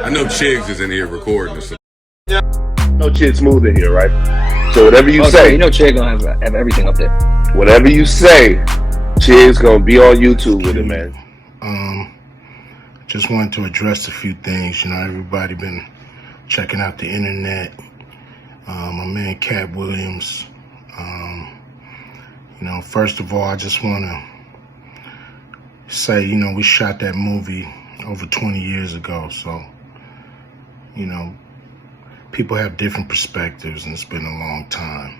I know Chigs is in here recording this. No Chid Smooth in here, right? So whatever you Okay, say, you know Che gonna have everything up there. whatever you say, Chid's gonna be on YouTube with it, man. Just wanted to address a few things. You know, everybody been checking out the internet. My man Katt Williams. First of all, I just want to say, we shot that movie over 20 years ago. So, people have different perspectives, and it's been a long time.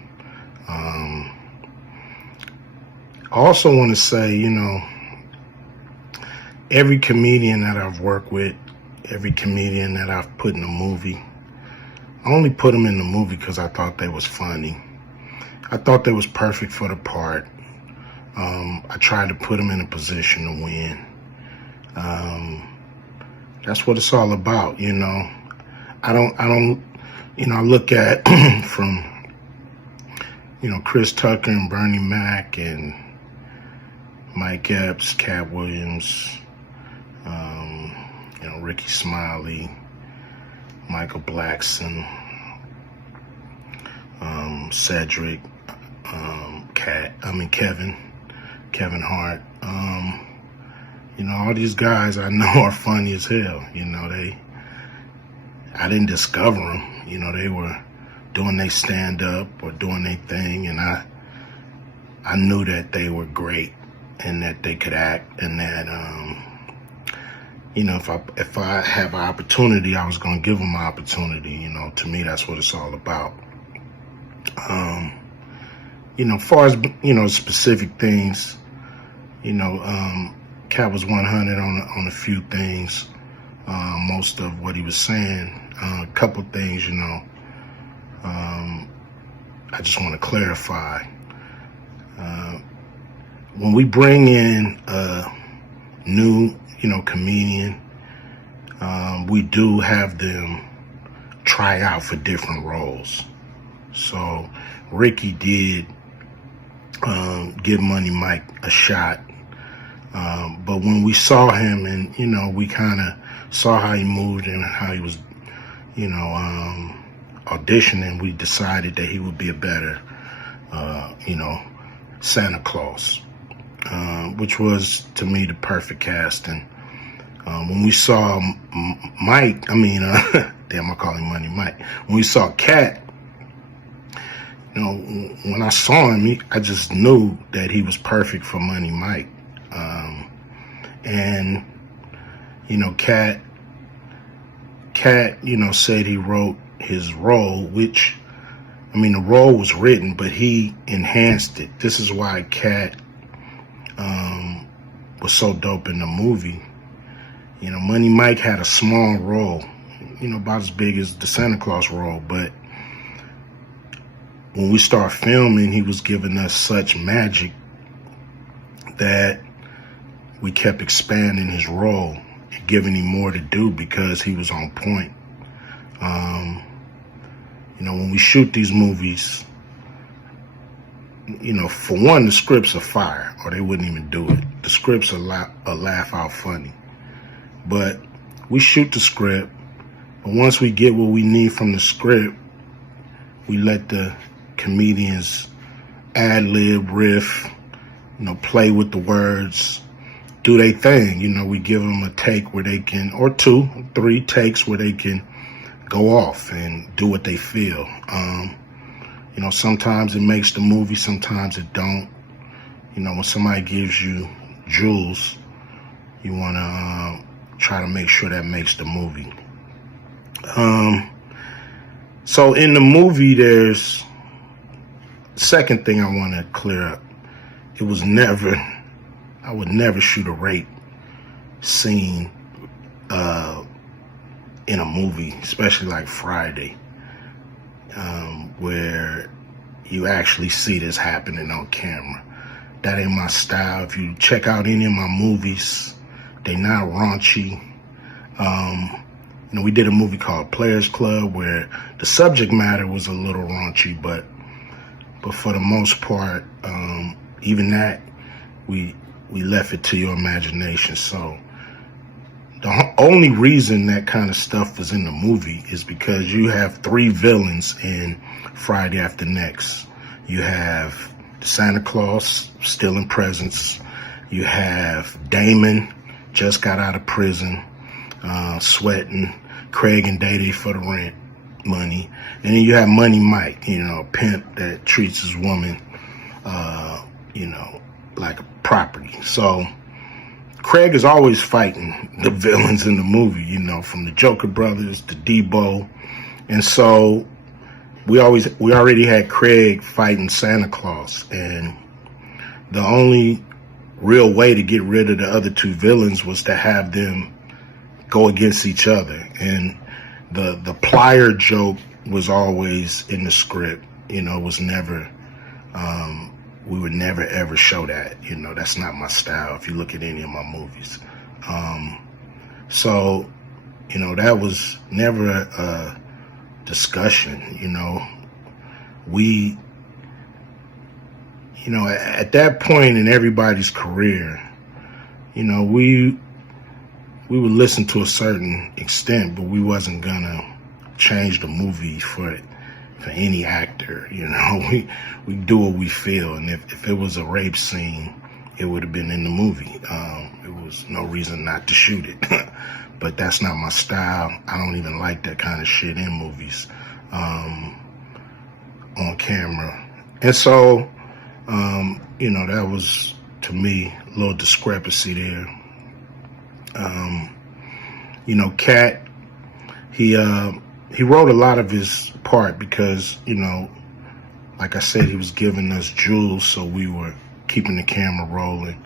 I also want to say, every comedian that I've worked with, every comedian that I've put in a movie, I only put them in the movie because I thought they was funny. I thought they was perfect for the part. I tried to put them in a position to win. That's what it's all about, I look at from, Chris Tucker and Bernie Mac and Mike Epps, Katt Williams, Ricky Smiley, Michael Blackson, Cedric, Kevin Hart. All these guys I know are funny as hell. I didn't discover them. They were doing their stand-up or doing their thing, and I knew that they were great and that they could act, and that if I have an opportunity, I was going to give them an opportunity. To me, that's what it's all about. As far as specific things, Katt was 100 on a few things. Most of what he was saying, a couple things, I just want to clarify. When we bring in a new, comedian, we do have them try out for different roles. So Ricky did give Money Mike a shot. But when we saw him and, we kind of saw how he moved and how he was, auditioning, we decided that he would be a better, Santa Claus, which was, to me, the perfect casting. When we saw Mike, damn, I call him Money Mike. When we saw Katt, when I saw him, I just knew that he was perfect for Money Mike. And Katt, said he wrote his role, which, the role was written, but he enhanced it. This is why Katt was so dope in the movie. Money Mike had a small role, about as big as the Santa Claus role, but when we start filming, he was giving us such magic that we kept expanding his role and giving him more to do because he was on point. When we shoot these movies, for one, the scripts are fire, or they wouldn't even do it. The scripts are laugh out funny. But we shoot the script, but once we get what we need from the script, we let the comedians ad-lib, riff, play with the words, do their thing. We give them a take where they can, or 2, 3 takes where they can go off and do what they feel. Sometimes it makes the movie, sometimes it don't. When somebody gives you jewels, you want to try to make sure that makes the movie. So in the movie, there's second thing I want to clear up. I would never shoot a rape scene in a movie, especially like Friday, where you actually see this happening on camera. That ain't my style. If you check out any of my movies, they not raunchy. We did a movie called Players Club where the subject matter was a little raunchy, but for the most part, even that, we left it to your imagination. So the only reason that kind of stuff was in the movie is because you have three villains in Friday After Next. You have Santa Claus stealing presents. You have Damon, just got out of prison, sweating. Craig and Day for the rent money. And then you have Money Mike, a pimp that treats his woman, like a property. So Craig is always fighting the villains in the movie, from the Joker brothers to Debo. And so we already had Craig fighting Santa Claus. And the only real way to get rid of the other two villains was to have them go against each other. And the plier joke was always in the script. It was never, we would never ever show that. That's not my style if you look at any of my movies. So, that was never a discussion. We, at that point in everybody's career, we would listen to a certain extent, but we wasn't gonna change the movie for any actor. We do what we feel, and if it was a rape scene, it would have been in the movie. There was no reason not to shoot it. But that's not my style. I don't even like that kind of shit in movies, on camera. And so, that was, to me, a little discrepancy there. Katt, he wrote a lot of his part because, like I said, he was giving us jewels, so we were keeping the camera rolling.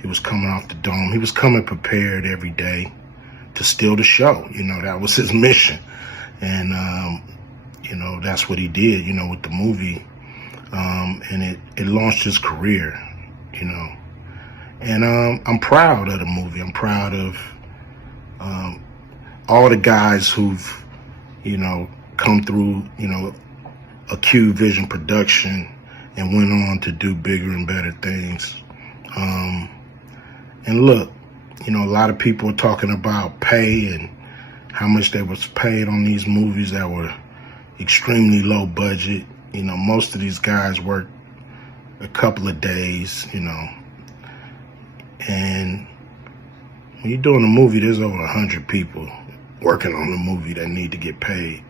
He was coming off the dome. He was coming prepared every day to steal the show. That was his mission. And, that's what he did, with the movie. And it launched his career, And I'm proud of the movie. I'm proud of all the guys who've, come through, a Q Vision production and went on to do bigger and better things. And look, a lot of people are talking about pay and how much they was paid on these movies that were extremely low budget. Most of these guys work a couple of days, and when you're doing a movie, there's over 100 people working on the movie that need to get paid.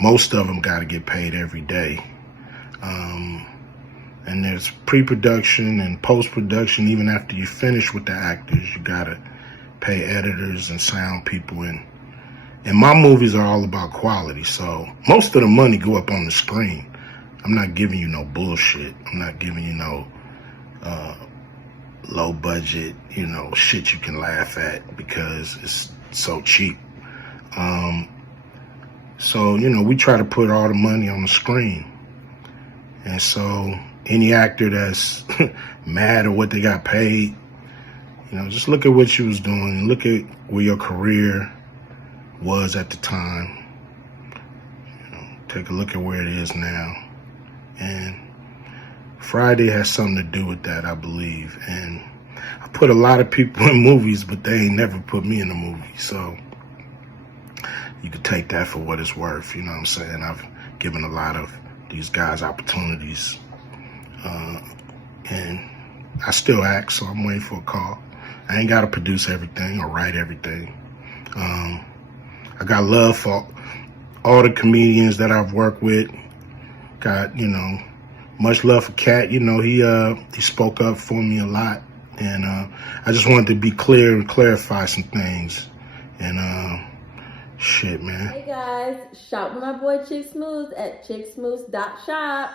Most of them got to get paid every day. And there's pre-production and post-production. Even after you finish with the actors, you got to pay editors and sound people. And my movies are all about quality. So most of the money go up on the screen. I'm not giving you no bullshit. I'm not giving you no low budget, shit you can laugh at because it's so cheap. So, we try to put all the money on the screen. And so any actor that's mad at what they got paid, just look at what you was doing. Look at where your career was at the time. Take a look at where it is now. And Friday has something to do with that, I believe. And I put a lot of people in movies, but they ain't never put me in a movie. So you could take that for what it's worth. You know what I'm saying? I've given a lot of these guys opportunities. And I still act, so I'm waiting for a call. I ain't got to produce everything or write everything. I got love for all the comedians that I've worked with. Got, much love for Katt. He spoke up for me a lot. And I just wanted to be clear and clarify some things. And shit, man. Hey guys, shop with my boy Chick Smooth at chicksmooth.shop.